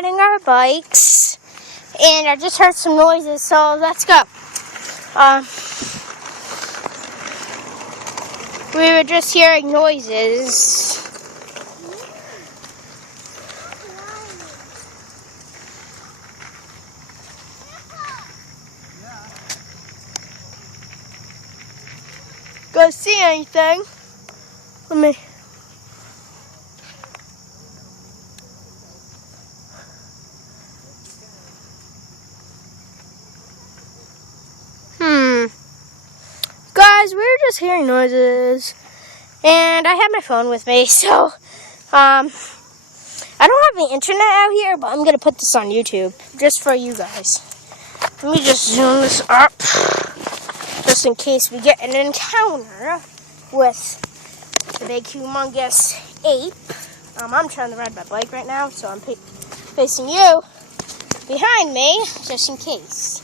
riding our bikes, and I just heard some noises, so let's go. We were just hearing noises. Go see anything? Let me. Guys, we were just hearing noises, and I have my phone with me, so I don't have the internet out here, but I'm gonna put this on YouTube just for you guys. Let me just zoom this up, just in case we get an encounter with the big humongous ape. I'm trying to ride my bike right now, so I'm facing you behind me, just in case.